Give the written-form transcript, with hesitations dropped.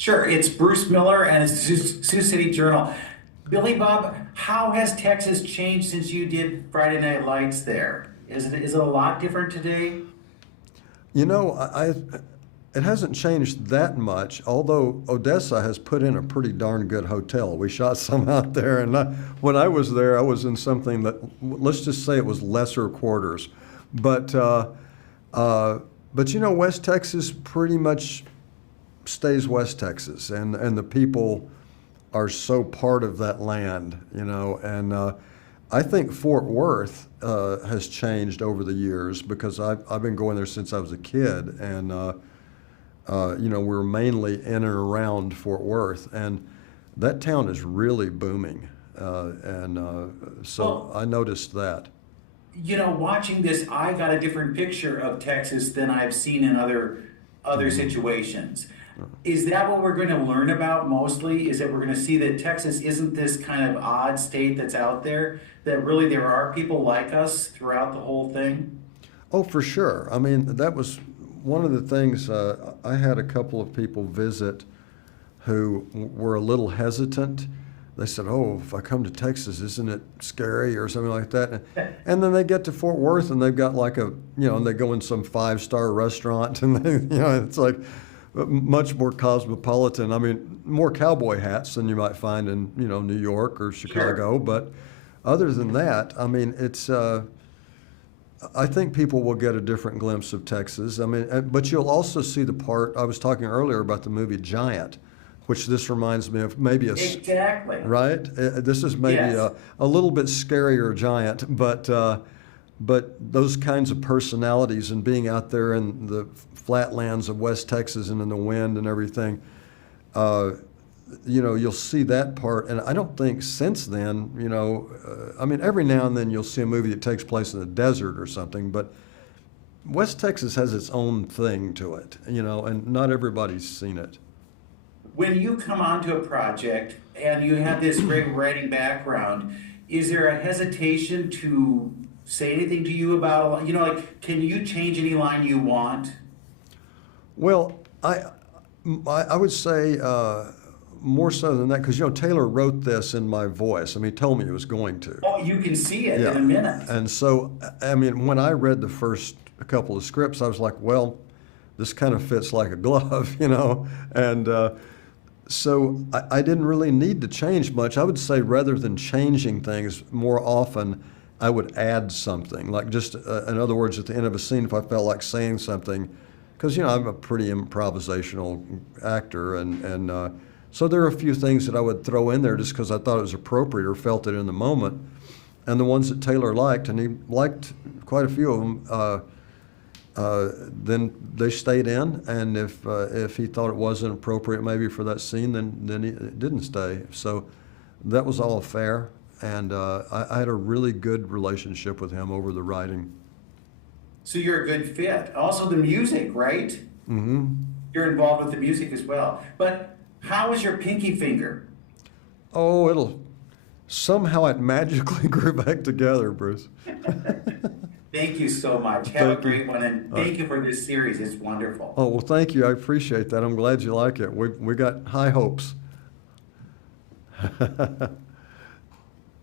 Sure, it's Bruce Miller and it's the Sioux City Journal. Billy Bob, how has Texas changed since you did Friday Night Lights there? Is it a lot different today? You know, it hasn't changed that much, although Odessa has put in a pretty darn good hotel. We shot some out there, and when I was there, I was in something that, let's just say it was lesser quarters. But, but you know, West Texas pretty much stays West Texas, and the people are so part of that land, you know. And I think Fort Worth has changed over the years because I've been going there since I was a kid, and you know, we're mainly in and around Fort Worth, and that town is really booming, so Well, I noticed that. watching this, I got a different picture of Texas than I've seen in other situations. Is that what we're going to learn about mostly? Is that we're going to see that Texas isn't this kind of odd state that's out there, that really there are people like us throughout the whole thing? Oh, for sure. I mean, that was one of the things. I had a couple of people visit who were a little hesitant. They said, "Oh, if I come to Texas, isn't it scary or something like that?" And then they get to Fort Worth and they've got like and they go in some five-star restaurant and it's like much more cosmopolitan. I mean, more cowboy hats than you might find in, New York or Sure. Chicago. But other than that, I mean, I think people will get a different glimpse of Texas. I mean, but you'll also see the part I was talking earlier about the movie Giant, which this reminds me of maybe Exactly. right? This is maybe Yes. a little bit scarier Giant, but those kinds of personalities and being out there in the flatlands of West Texas and in the wind and everything, you'll see that part. And I don't think since then, I mean, every now and then you'll see a movie that takes place in the desert or something, but West Texas has its own thing to it, and not everybody's seen it. When you come onto a project and you have this great writing background, is there a hesitation to say anything to you about, like, can you change any line you want? Well, I would say more so than that because Taylor wrote this in my voice. I mean, he told me he was going to. Oh, you can see it in Yeah, a minute. and so I mean, when I read the first couple of scripts, I was like, well, this kind of fits like a glove, and so I didn't really need to change much. I would say rather than changing things more often, I would add something, like just in other words, at the end of a scene, if I felt like saying something, because I'm a pretty improvisational actor, and so there are a few things that I would throw in there just because I thought it was appropriate or felt it in the moment, and the ones that Taylor liked, and he liked quite a few of them. Then they stayed in, and if he thought it wasn't appropriate maybe for that scene, then he didn't stay. So that was all fair, and I had a really good relationship with him over the writing. So you're a good fit. Also, the music, right? Hmm. You're involved with the music as well. But how is your pinky finger? Oh, somehow it magically grew back together, Bruce. Thank you so much. Have a Thank you. great one, and thank you for this series. It's wonderful. Oh, well, thank you. I appreciate that. I'm glad you like it. We got high hopes.